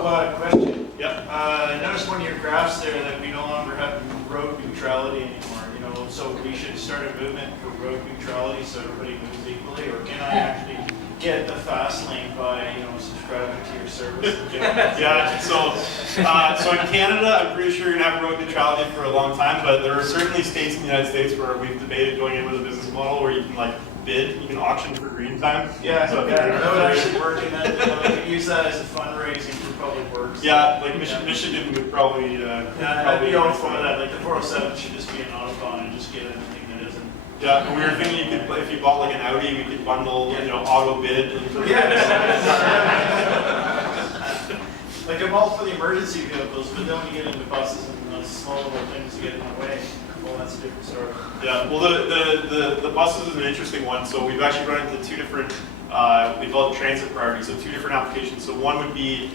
question. Yep. I noticed one of your graphs there that we no longer have road neutrality anymore. You know, so we should start a movement for road neutrality so everybody moves equally. Or can I actually get the fast lane by subscribing to your service? Yeah. So in Canada, I'm pretty sure you're gonna have road neutrality for a long time. But there are certainly states in the United States where we've debated going in with a business model where you can bid, you can auction for green time. Yeah, so that would actually work, and then we could use that as a fundraising for public works. Yeah, like Michigan would probably. I'd be all for that. Like the 407 should just be an autobahn and just get anything that isn't. Yeah, and we were thinking you could, if you bought like an Audi, we could bundle, auto bid. Like I'm all for the emergency vehicles, but then when you get into buses and those small little things get in the way. Well, that's a different story. Yeah, well, the buses is an interesting one. So we've actually run into two different, we call it transit priorities, so two different applications. So one would be,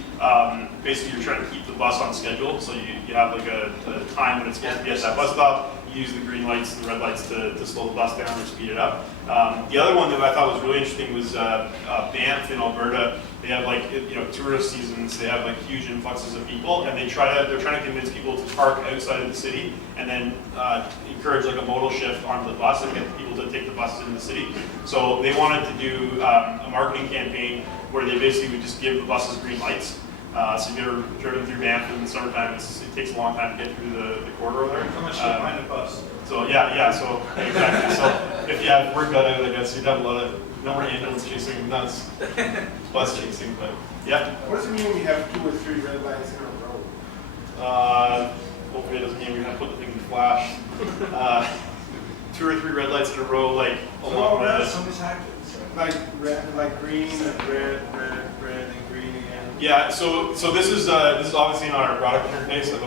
basically you're trying to keep the bus on schedule. So you have like a time when it's supposed to be at that bus stop. You use the green lights and the red lights to slow the bus down or speed it up. The other one that I thought was really interesting was Banff in Alberta. They have tourist seasons. They have huge influxes of people, and they're trying to convince people to park outside of the city, and then encourage a modal shift onto the bus and get people to take the buses into the city. So they wanted to do a marketing campaign where they basically would just give the buses green lights. So if you've ever driven through Banff in the summertime, it takes a long time to get through the corridor there. How much do you find a bus? So so exactly. So if you have work done out, I guess you'd have a lot of no more ambulance chasing, nuts, bus chasing, but yeah. What does it mean when you have 2 or 3 red lights in a row? Hopefully it doesn't mean we're gonna put the thing in flash. 2 or 3 red lights in a row, along the. Something's happened. Like red, like green, and red, and green again. Yeah. So this is obviously not our product interface. I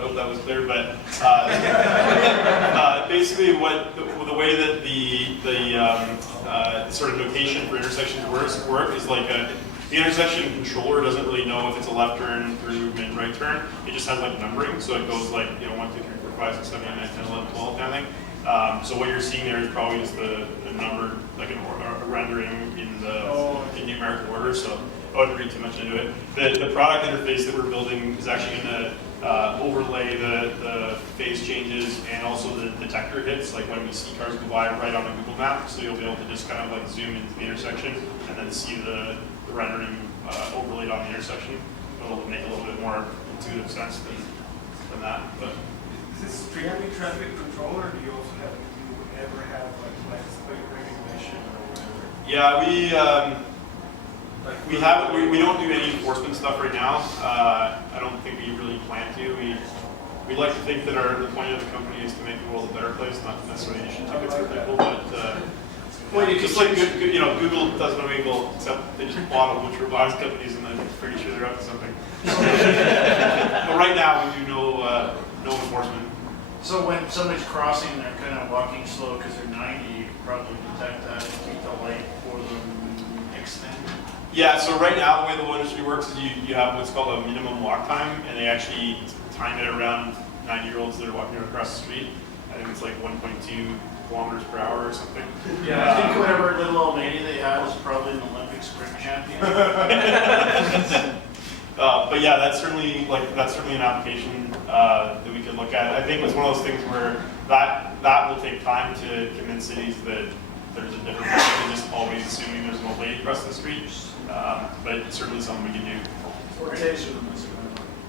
hope that was clear, but basically the way that the sort of notation for intersections work is the intersection controller doesn't really know if it's a left turn, through movement, right turn. It just has numbering, so it goes 1, 2, 3, 4, 5, 6, 7, 8, 9, 10, 11, 12 kind of thing. So what you're seeing there is probably just the number, a rendering in the numerical order. So I wouldn't read too much into it. The product interface that we're building is actually going to overlay the phase changes and also the detector hits, when we see cars go by right on a Google map. So you'll be able to just kind of zoom into the intersection and then see the rendering overlaid on the intersection. It'll make a little bit more intuitive sense than that. But is this strictly traffic control, or do you also ever have license plate recognition or whatever? Yeah, we don't do any enforcement stuff right now. I don't think we really plan to. We like to think that the point of the company is to make the world a better place, not necessarily issue tickets for people, but just Google does no evil, except they just bought a bunch of robotics companies and I'm pretty sure they're up to something. But right now we do no enforcement. So when somebody's crossing and they're kind of walking slow because they're 90, you can probably detect that and keep the light for them extended. Yeah, so right now the way the whole industry works is you have what's called a minimum walk time, and they actually time it around 90-year-olds that are walking across the street. I think it's 1.2 kilometers per hour or something. Yeah, I think whatever little old lady they had was probably an Olympic sprint champion. But yeah, that's certainly an application that we could look at. I think it's one of those things where that will take time to convince cities that there's a different way than just always assuming there's an old lady across the street. But it's certainly something we can do. Or taser them.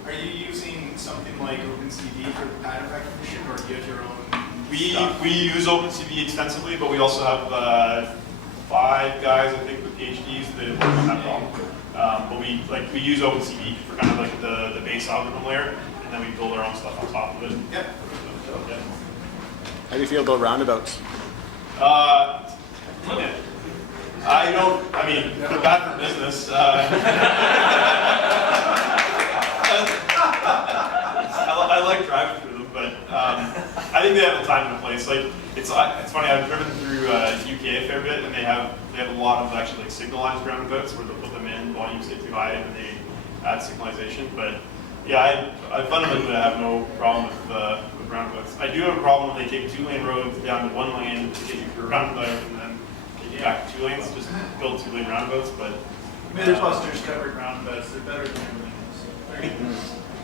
Are you using something like OpenCV for the pattern recognition, or do you have your own stuff? We use OpenCV extensively, but we also have 5 guys, I think, with PhDs that work on that problem. But we use OpenCV for kind of the base algorithm layer, and then we build our own stuff on top of it. Yep. So, yeah. How do you feel about roundabouts? They're bad for business. I like driving through them, but I think they have a time and a place. It's funny. I've driven through UK a fair bit, and they have a lot of actually signalized roundabouts where they'll put them in, volumes get too high, and they add signalization. But yeah, I fundamentally have no problem with roundabouts. I do have a problem when they take 2-lane roads down to 1 lane to get you through a roundabout, and then they get back to 2 lanes. Just build 2-lane roundabouts, but Mythbusters covered roundabouts. They're better than everything else.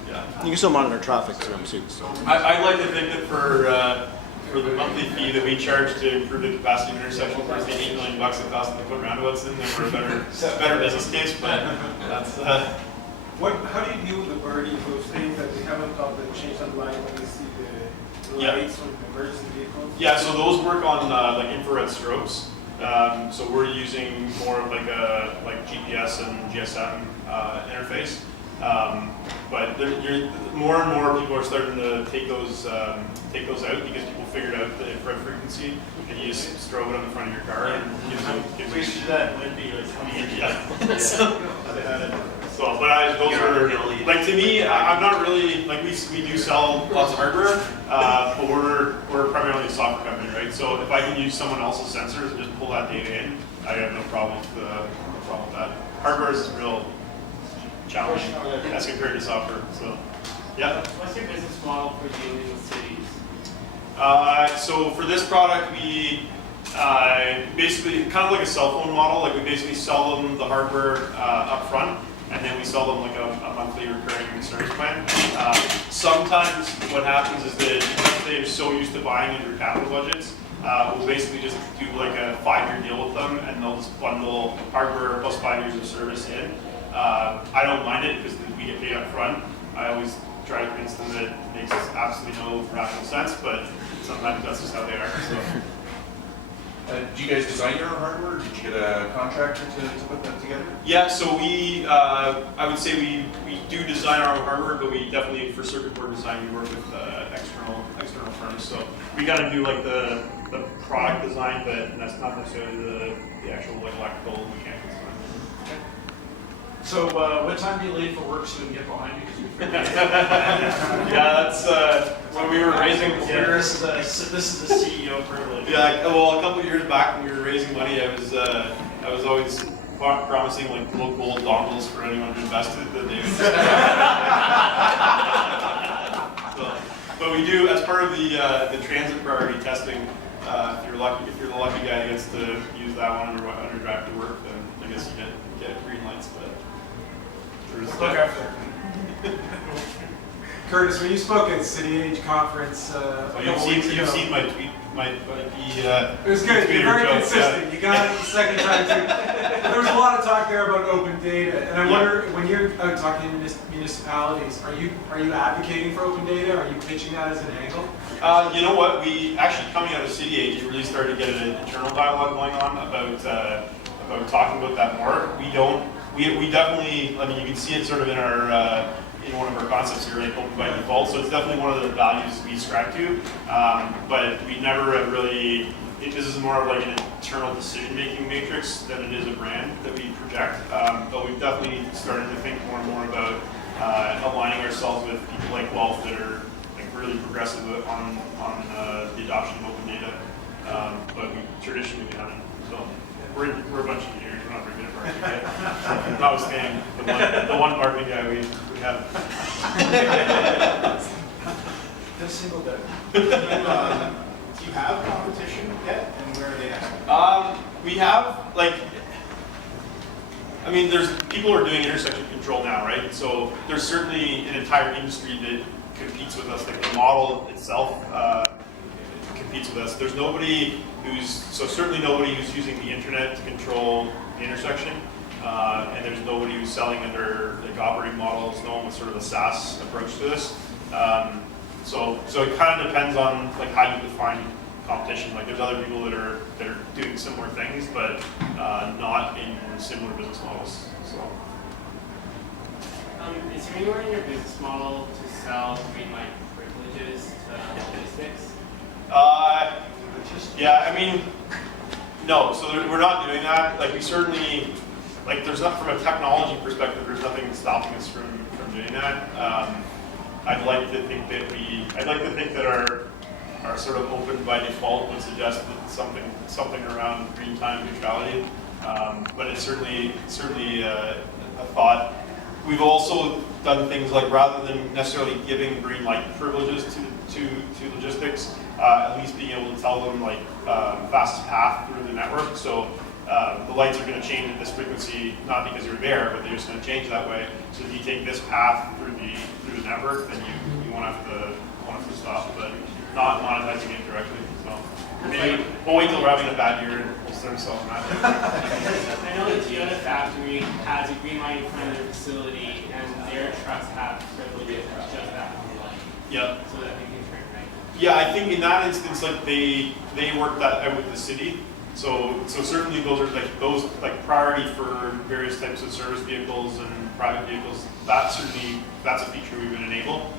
Yeah. You can still monitor traffic through them too. So. I'd like to think that for the monthly fee that we charge to improve the capacity of intersections, for the $8 million it costs to put roundabouts in, then we're a better business case. But that's. How do you deal with the birdie, those things that they haven't thought that change on light when they see the lights from the emergency vehicles? Yeah, so those work on like infrared strobes. So we're using more of like a GPS and GSM interface. But more and more people are starting to take those out because people figured out the infrared frequency, and you just strobe it on the front of your car and gives We you. should do that in Whitby, like 20 years ago. Yeah. So, but those are like, to me, I'm not really like we do sell lots of hardware, but we're primarily a software company, right? So if I can use someone else's sensors and just pull that data in, I have no problem with that. Hardware is a real challenge as compared to software. So, yeah. What's your business model for dealing with cities? So for this product, we basically kind of like a cell phone model. Like we basically sell them the hardware up front, and then we sell them like a monthly recurring service plan. Sometimes what happens is that because they're so used to buying under capital budgets, we'll basically just do like a 5-year deal with them, and they'll just bundle hardware plus 5 years of service in. I don't mind it because we get paid up front. I always try to convince them that it makes absolutely no rational sense, but sometimes that's just how they are. So. Do you guys design your own hardware, or did you get a contractor to put that together? Yeah, so we, I would say we do design our own hardware, but we definitely, for circuit board design, we work with external firms. So we gotta do like the product design, but that's not necessarily the actual like electrical and mechanical design. So what time do you leave for work so we can get behind you? Yeah, that's when we were raising. Yeah, this is the CEO privilege. Yeah, well, a couple of years back when we were raising money, I was always promising like local dongles for anyone who invested that they would. So, but we do, as part of the transit priority testing. If you're the lucky guy who gets to use that one under drive to work, then I guess you get green lights. But Look after. Curtis, when you spoke at City Age Conference you've seen my tweet, it was good. You're very consistent. You got it the second time too. But there was a lot of talk there about open data, and I wonder when you're out talking to municipalities, are you advocating for open data? Are you pitching that as an angle? You know what? We actually, coming out of City Age, we really started to get an internal dialogue going on about talking about that more. We definitely, I mean, you can see it sort of in our in one of our concepts here, like open by default. So it's definitely one of the values we ascribe to. But we never have really. This is more of like an internal decision-making matrix than it is a brand that we project. But we've definitely started to think more and more about aligning ourselves with people like Wealth that are like really progressive on the adoption of open data. But we traditionally haven't. So we're a bunch of engineers. We're not very good at marketing. Notwithstanding the one marketing guy we have. Just single day. Do you have competition yet, and where are they at? We have, like, I mean, there's people who are doing intersection control now, right? So there's certainly an entire industry that competes with us. Like the model itself competes with us. There's nobody certainly nobody who's using the internet to control the intersection. And there's nobody who's selling under like operating models, no one with sort of a SaaS approach to this. So it kind of depends on like how you define competition. Like there's other people that are doing similar things, but not in similar business models. So. Is there anywhere in your business model to sell green light privileges to logistics? Yeah, I mean, no. So we're not doing that. Like we certainly, like there's not, from a technology perspective, there's nothing stopping us from doing that. I'd like to think that our sort of open by default would suggest that something around green time neutrality. But it's certainly a thought. We've also done things like, rather than necessarily giving green light privileges to logistics, at least being able to tell them like fastest path through the network. So the lights are going to change at this frequency, not because you're there, but they're just going to change that way. So if you take this path through the network, then you won't have to stop, but not monetizing it directly. So maybe we'll wait till we're having a bad year and we'll start selling that. I know the Toyota factory has a green light in front of their facility, and their trucks have privileges just that one light, Yeah. so that they can turn right. Yeah, I think in that instance, like they work that out with the city. So certainly those are priority for various types of service vehicles and private vehicles. That's a feature we would enable.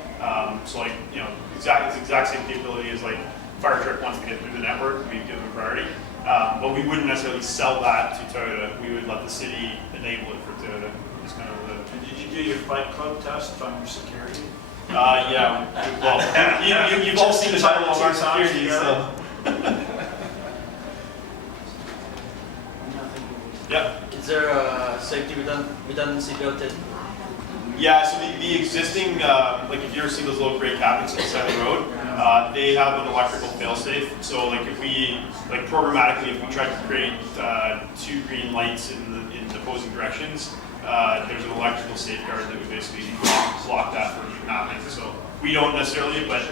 So like, you know, it's exact same capability as like fire truck wants to get through the network, we give them priority. But we wouldn't necessarily sell that to Toyota. We would let the city enable it for Toyota. It's kind of the. And did you do your Fight Club test on your security? Yeah. Well, you've all seen the title of our security, so. Yep. Is there a safety redundancy built in? Yeah, so the existing, like if you're seeing those little gray cabinets on the side of the road, they have an electrical failsafe. So like if we, like programmatically, if we tried to create 2 green lights in the opposing directions, there's an electrical safeguard that would basically block that from happening. So we don't necessarily, but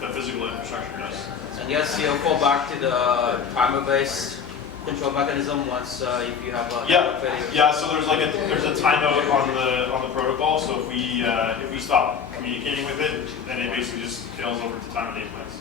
the physical infrastructure does. And yes, you'll fall back to the timer-based control mechanism once if you have a failure. Yeah. So there's a timeout on the protocol. So if we stop communicating with it, then it basically just fails over to time of day plans.